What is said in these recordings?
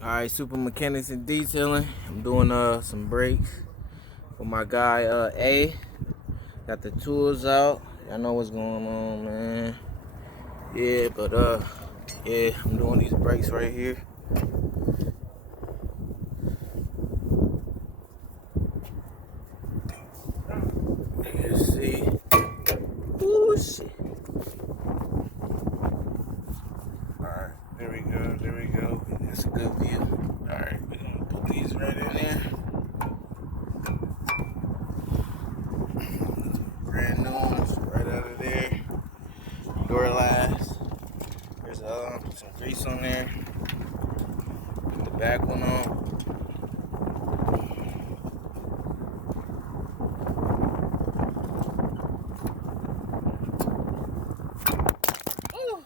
Alright, Super Mechanics and Detailing. I'm doing some brakes for my guy A. Got the tools out. Y'all know what's going on, man. Yeah, but yeah, I'm doing these brakes right here. You can see. Ooh, shit. Alright, there we go. That's a good view. Alright, we're gonna put these right in there. Brand new ones right out of there. Door last. There's some grease on there. Put the back one on. Ooh.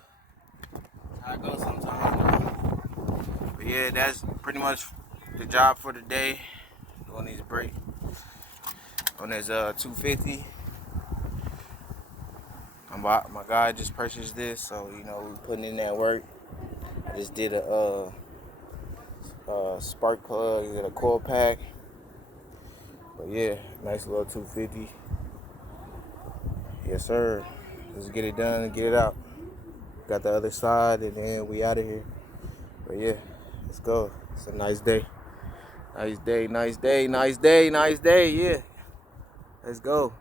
How it goes sometimes. But yeah, that's pretty much the job for the day. Doing these brakes on this 250. My guy just purchased this, so you know we putting in that work. I just did a spark plug and a coil pack. But yeah, nice little 250. Yes sir. Let's get it done and get it out. Got the other side and then we out of here. But yeah, let's go. It's a nice day. Nice day, yeah. Let's go.